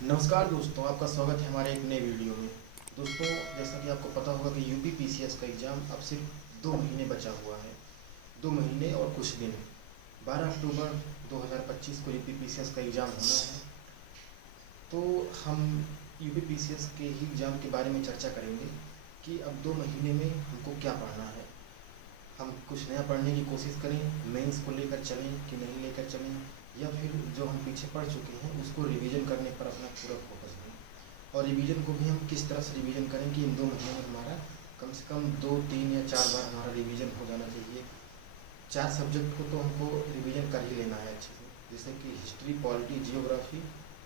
नमस्कार दोस्तों, आपका स्वागत है हमारे एक नए वीडियो में। दोस्तों, जैसा कि आपको पता होगा कि यूपी पीसीएस का एग्ज़ाम अब सिर्फ 2 महीने बचा हुआ है। 2 महीने और कुछ दिन। 12 अक्टूबर 2025 को यूपी पीसीएस का एग्ज़ाम होना है। तो हम यूपी पीसीएस के ही एग्ज़ाम के बारे में चर्चा करेंगे कि अब 2 महीने में हमको क्या पढ़ना है। हम कुछ नया पढ़ने की कोशिश करें, मेंस को लेकर चलें कि नहीं लेकर चलें, या फिर जो हम पीछे पढ़ चुके हैं उसको रिवीजन करने पर अपना पूरा फोकस दें। और रिवीजन को भी हम किस तरह से रिवीजन करें कि इन 2 महीनों में हमारा कम से कम 2, 3 या 4 बार हमारा रिवीजन हो जाना चाहिए। 4 सब्जेक्ट को तो हमको रिवीजन कर ही लेना है अच्छे से, जैसे कि हिस्ट्री, पॉलिटी, जियोग्राफी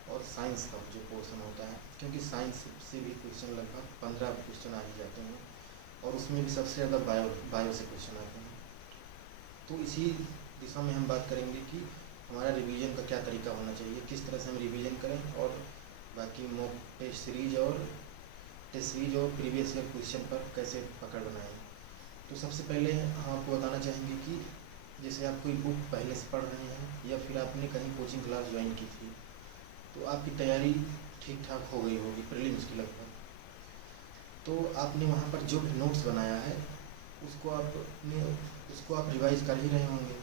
और साइंस का जो पोर्सन होता है, क्योंकि साइंस से भी क्वेश्चन लगभग 15 क्वेश्चन आ ही जाते हैं और उसमें भी सबसे ज़्यादा बायो से क्वेश्चन आते हैं। तो इसी दिशा में हम बात करेंगे कि हमारा रिवीजन का क्या तरीका होना चाहिए, किस तरह से हम रिवीजन करें और बाकी मॉक टेस्ट सीरीज और प्रीवियस ईयर क्वेश्चन पर कैसे पकड़ बनाएं। तो सबसे पहले हम आपको बताना चाहेंगे कि जैसे आप कोई बुक पहले से पढ़ रहे हैं या फिर आपने कहीं कोचिंग क्लास ज्वाइन की थी, तो आपकी तैयारी ठीक ठाक हो गई होगी प्रीलिम्स की लगभग। तो आपने वहाँ पर जो भी नोट्स बनाया है उसको आप रिवाइज कर ही रहे होंगे।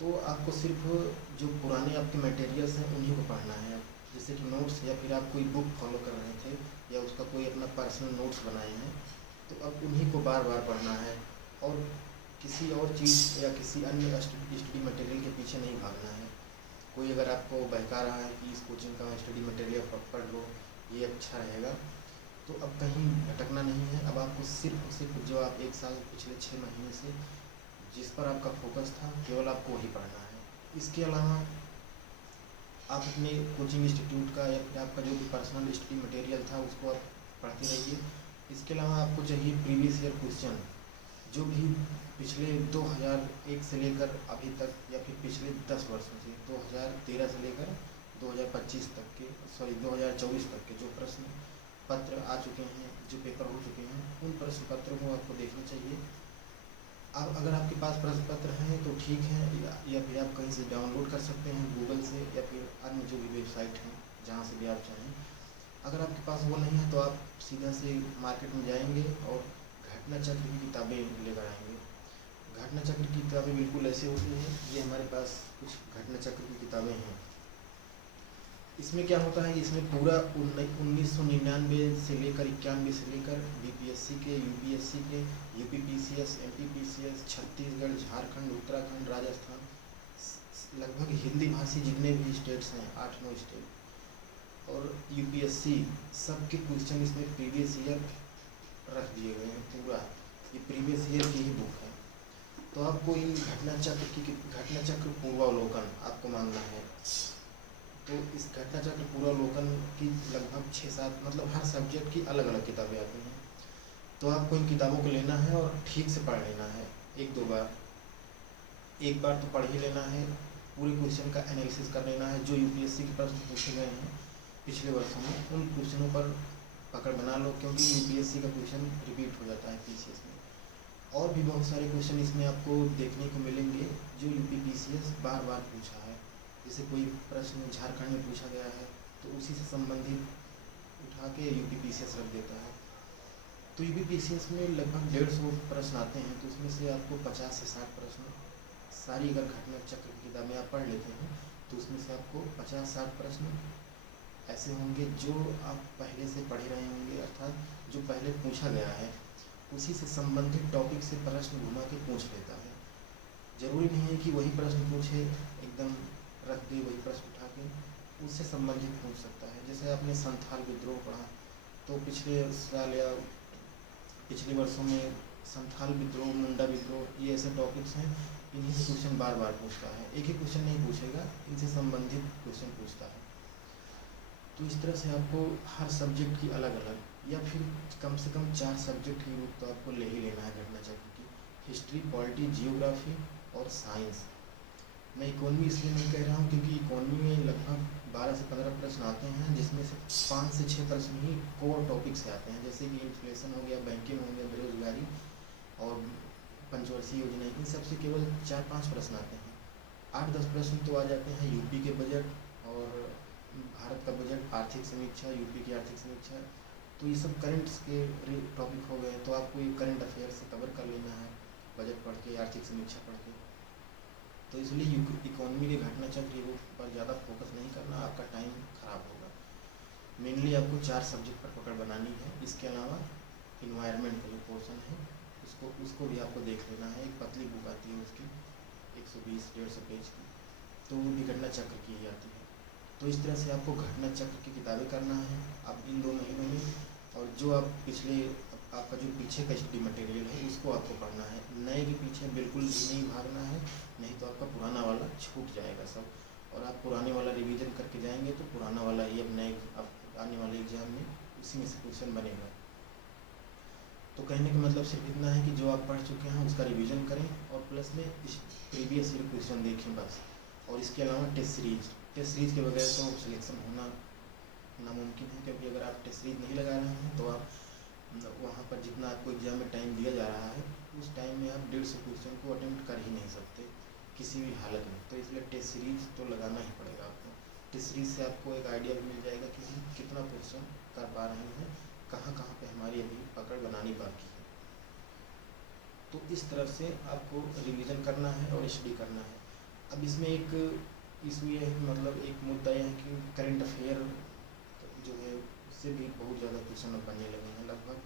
तो आपको सिर्फ जो पुराने आपके मटेरियल्स हैं उन्हीं को पढ़ना है। जैसे कि नोट्स, या फिर आप कोई बुक फॉलो कर रहे थे या उसका कोई अपना पर्सनल नोट्स बनाए हैं, तो अब उन्हीं को बार बार पढ़ना है और किसी और चीज़ या किसी अन्य स्टडी मटेरियल के पीछे नहीं भागना है। कोई अगर आपको बहका रहा है कि इस कोचिंग का स्टडी मटेरियल पढ़ लो, ये अच्छा रहेगा, तो अब कहीं भटकना नहीं है। अब आपको सिर्फ जो आप एक साल पिछले 6 महीने से जिस पर आपका फोकस था, केवल आपको वही पढ़ना है। इसके अलावा आप अपने कोचिंग इंस्टीट्यूट का या फिर आपका जो भी पर्सनल स्टडी मटेरियल था उसको आप पढ़ते रहिए। इसके अलावा आपको चाहिए प्रीवियस ईयर क्वेश्चन, जो भी पिछले 2001 से लेकर अभी तक या फिर पिछले 10 वर्षों से 2013 से लेकर 2025 तक के 2024 तक के जो प्रश्न पत्र आ चुके हैं, जो पेपर हो चुके हैं, उन प्रश्न पत्रों को आपको देखना चाहिए। अब अगर आपके पास प्रश्न पत्र हैं तो ठीक है, या फिर आप कहीं से डाउनलोड कर सकते हैं गूगल से या फिर अन्य जो भी वेबसाइट हैं जहाँ से भी आप चाहें। अगर आपके पास वो नहीं है तो आप सीधा से मार्केट में जाएंगे और घटना चक्र की किताबें लेकर आएंगे। घटना चक्र की किताबें बिल्कुल ऐसे होती हैं, ये हमारे पास कुछ घटना चक्र की किताबें हैं। इसमें क्या होता है, इसमें पूरा 1999 से लेकर 91 से लेकर बीपीएससी के, यूपीएससी के, यूपीपीसीएस, एमपीपीसीएस, छत्तीसगढ़, झारखंड, उत्तराखंड, राजस्थान, लगभग हिंदी भाषी जितने भी स्टेट्स हैं, 8-9 स्टेट और यूपीएससी, सबके क्वेश्चन इसमें प्रीवियस ईयर रख दिए गए हैं। पूरा ये प्रीवियस ईयर की ही बुक है। तो आपको इन घटना चक्र पूर्वावलोकन आपको मांगना है। तो इस घटना चक्र पूर्वावलोकन की लगभग 6-7, मतलब हर सब्जेक्ट की अलग अलग किताबें आती हैं। तो आपको इन किताबों को लेना है और ठीक से पढ़ लेना है। 1-2 बार, एक बार तो पढ़ ही लेना है। पूरे क्वेश्चन का एनालिसिस कर लेना है। जो यूपीएससी के प्रश्न पूछे गए हैं पिछले वर्षों में, उन क्वेश्चनों पर पकड़ बना लो, क्योंकि यूपीएससी का क्वेश्चन रिपीट हो जाता है पीसीएस में। और भी बहुत सारे क्वेश्चन इसमें आपको देखने को मिलेंगे जो यूपीपीसीएस बार बार पूछा है। जैसे कोई प्रश्न झारखंड में पूछा गया है तो उसी से संबंधित उठा के यूपीपीसीएस रख देता है। तो यूपीपीसीएस में लगभग 150 प्रश्न आते हैं, तो उसमें से आपको 50 से 60 प्रश्न, सारी अगर घटना चक्र की किताबें आप पढ़ लेते हैं तो उसमें से आपको 50-60 प्रश्न ऐसे होंगे जो आप पहले से पढ़ रहे होंगे, अर्थात जो पहले पूछा गया है उसी से संबंधित टॉपिक से प्रश्न घुमा के पूछ लेता है। जरूरी नहीं है कि वही प्रश्न पूछे, एकदम रख दे वही प्रश्न उठा के, उससे संबंधित पूछ सकता है। जैसे आपने संथाल विद्रोह पढ़ा, तो पिछले साल या पिछले वर्षों में संथाल विद्रोह, मुंडा विद्रोह, ये ऐसे टॉपिक्स हैं, इन्हीं से क्वेश्चन बार बार पूछता है। एक ही क्वेश्चन नहीं पूछेगा, इनसे संबंधित क्वेश्चन पूछता है। तो इस तरह से आपको हर सब्जेक्ट की अलग अलग, या फिर कम से कम 4 सब्जेक्ट की बुक तो आपको ले ही लेना है घटना चक्र की। हिस्ट्री, पॉलिटी, जियोग्राफी और साइंस। मैं इकोनॉमी इसलिए नहीं कह रहा हूँ क्योंकि इकोनॉमी में लगभग 12 से 15 प्रश्न आते हैं, जिसमें से 5 से 6 प्रश्न ही कोर टॉपिक से आते हैं, जैसे कि इन्फ्लेशन हो गया, बैंकिंग हो गया, बेरोजगारी और पंचवर्षीय योजना। इन सबसे केवल 4-5 प्रश्न आते हैं। 8-10 प्रश्न तो आ जाते हैं यूपी के बजट और भारत का बजट, आर्थिक समीक्षा, यूपी की आर्थिक समीक्षा, तो ये सब करंट्स के टॉपिक हो गए। तो आपको ये करंट अफेयर से कवर कर लेना है बजट पढ़ के, आर्थिक समीक्षा पढ़ के। तो इसलिए इकोनॉमी के घटना चक्र पर ज़्यादा फोकस नहीं करना, आपका टाइम खराब होगा। मेनली आपको 4 सब्जेक्ट पर पकड़ बनानी है। इसके अलावा इन्वायरमेंट का जो पोर्शन है उसको भी आपको देख लेना है। एक पतली बुक आती है उसकी 120-150 पेज की, तो वो भी घटना चक्र की ही आती है। तो इस तरह से आपको घटना चक्र की किताबें करना है अब इन 2 महीनों में। और जो आप आपका जो पीछे का स्टडी मटेरियल है उसको आपको पढ़ना है। नए के पीछे बिल्कुल भी नहीं भागना है, नहीं तो आपका पुराना वाला छूट जाएगा सब। और आप पुराने वाला रिवीजन करके जाएंगे तो पुराना वाला ही अब आने वाले एग्जाम में उसी में से क्वेश्चन बनेगा। तो कहने का मतलब सिर्फ इतना है कि जो आप पढ़ चुके हैं उसका रिवीजन करें और प्लस में प्रीवियस ईयर क्वेश्चन देखें बस। और इसके अलावा टेस्ट सीरीज के बगैर तो सिलेक्शन होना नामुमकिन है, क्योंकि अगर आप टेस्ट सीरीज नहीं लगा रहे हैं तो आप वहाँ पर जितना आपको एग्जाम में टाइम दिया जा रहा है उस टाइम में आप 150 क्वेश्चन को अटेम्प्ट कर ही नहीं सकते किसी भी हालत में। तो इसलिए टेस्ट सीरीज तो लगाना ही पड़ेगा आपको। टेस्ट सीरीज से आपको एक आइडिया भी मिल जाएगा कि हम कितना क्वेश्चन कर पा रहे हैं, कहाँ कहाँ पे हमारी अभी पकड़ बनानी बाकी है। तो इस तरह से आपको रिवीजन करना है और स्टडी करना है। अब इसमें एक इशू ये है कि मतलब एक मुद्दा यह है कि करंट अफेयर जो है उससे भी बहुत ज़्यादा क्वेश्चन बनने लगे हैं। लगभग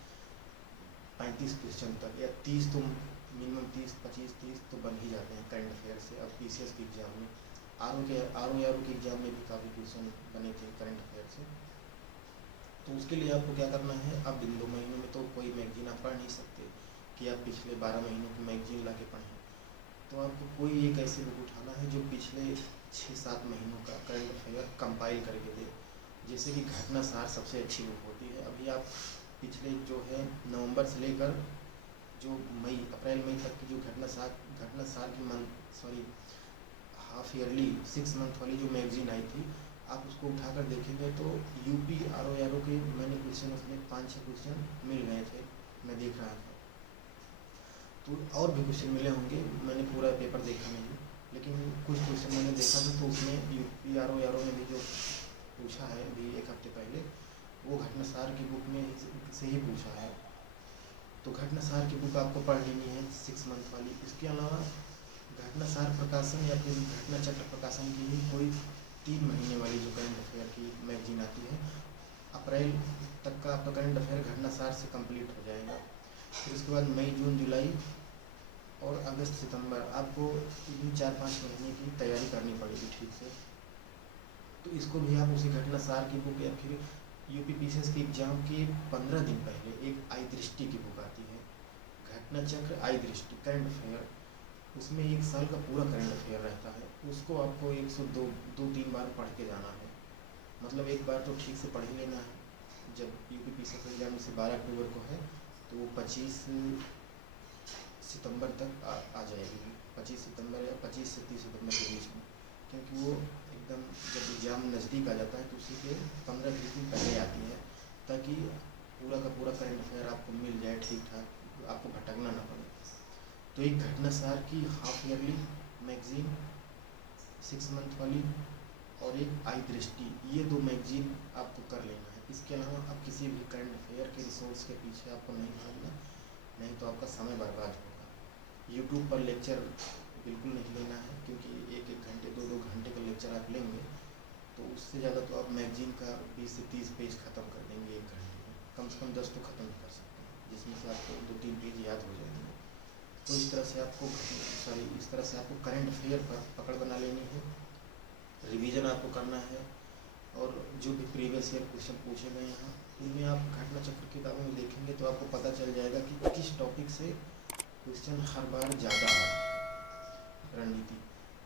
35 क्वेश्चन तक या 30 तो मिनिमम 25-30 तो बन ही जाते हैं करंट अफेयर से। अब पीसीएस के एग्ज़ाम में आर के एग्ज़ाम में भी काफ़ी क्वेश्चन बने थे करंट अफेयर से। तो उसके लिए आपको क्या करना है, अब इन 2 महीनों में तो कोई मैगजीन आप पढ़ नहीं सकते कि आप पिछले 12 महीनों की मैगजीन ला के पढ़ें। तो आपको कोई एक ऐसे बुक उठाना है जो पिछले 6-7 महीनों का करंट अफेयर कंपाइल करके दे। जैसे कि घटना सार सबसे अच्छी बुक होती है। अभी आप पिछले जो है नवंबर से लेकर जो अप्रैल मई तक की जो घटना सार की हाफ ईयरली 6 मंथ वाली जो मैगजीन आई थी, आप उसको उठाकर देखेंगे तो यूपी आर के मैंने क्वेश्चन उसमें 5-6 क्वेश्चन मिल गए थे, मैं देख रहा था। तो और भी क्वेश्चन मिले होंगे, मैंने पूरा पेपर देखा नहीं, लेकिन कुछ क्वेश्चन मैंने देखा था। तो उसमें यूपी आर में भी जो पूछा है अभी 1 हफ्ते पहले, वो घटनासार की बुक में से ही पूछा है। तो घटनासार की बुक आपको पढ़ लेनी है 6 मंथ वाली। इसके अलावा घटनासार प्रकाशन या फिर घटना चक्र प्रकाशन की ही कोई 3 महीने वाली जो करंट अफेयर की मैगजीन आती है, अप्रैल तक का आपका करंट अफेयर घटनासार से कंप्लीट हो जाएगा। फिर उसके बाद मई जून जुलाई और अगस्त सितंबर आपको इन 4-5 महीने की तैयारी करनी पड़ेगी ठीक से। तो इसको भी आप उसी घटनासार की बुक या फिर यूपी पीसीएस के एग्जाम के 15 दिन पहले एक आई दृष्टि की बुक आती है, घटना चक्र आई दृष्टि करंट अफेयर। उसमें 1 साल का पूरा करंट अफेयर रहता है। उसको आपको 102-3 बार पढ़ के जाना है। मतलब एक बार तो ठीक से पढ़ ही लेना है। जब यूपी पीसीएस एग्जाम से 12 अक्टूबर को है तो वो 25 सितंबर तक आ जाएगी। 25 सितंबर या 25 से 30 सितंबर के बीच में, क्योंकि वो एकदम जब एग्ज़ाम नज़दीक आ जाता है तो उसी के 15-20 दिन पहले आती है, ताकि पूरा का पूरा करंट अफेयर आपको मिल जाए ठीक ठाक, आपको भटकना ना पड़े। तो एक घटनासार की हाफ ईयरली मैगजीन 6 मंथ वाली और एक आई दृष्टि, ये 2 मैगजीन आपको कर लेना है। इसके अलावा आप किसी भी करंट अफेयर के रिसोर्स के पीछे आपको नहीं भागना, नहीं तो आपका समय बर्बाद होगा। यूट्यूब पर लेक्चर बिल्कुल नहीं लेना है, क्योंकि 1-1 घंटे 2-2 घंटे का लेक्चर आप लेंगे तो उससे ज़्यादा तो आप मैगजीन का 20 से 30 पेज ख़त्म कर देंगे 1 घंटे में। कम से कम 10 तो ख़त्म कर सकते हैं, जिसमें से आपको 2-3 पेज याद हो जाएंगे। तो इस तरह से आपको करंट अफेयर पर पकड़ बना लेनी है, रिवीजन आपको करना है। और जो भी प्रीवियस ईयर क्वेश्चन पूछे गए हैं उनमें आप घटना चक्र किताबों में देखेंगे तो आपको पता चल जाएगा कि किस टॉपिक से क्वेश्चन हर बार ज़्यादा आ रहा है रणनीति।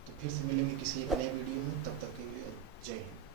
तो फिर से मिलेंगे किसी एक नए वीडियो में, तब तक के लिए जय हिंद।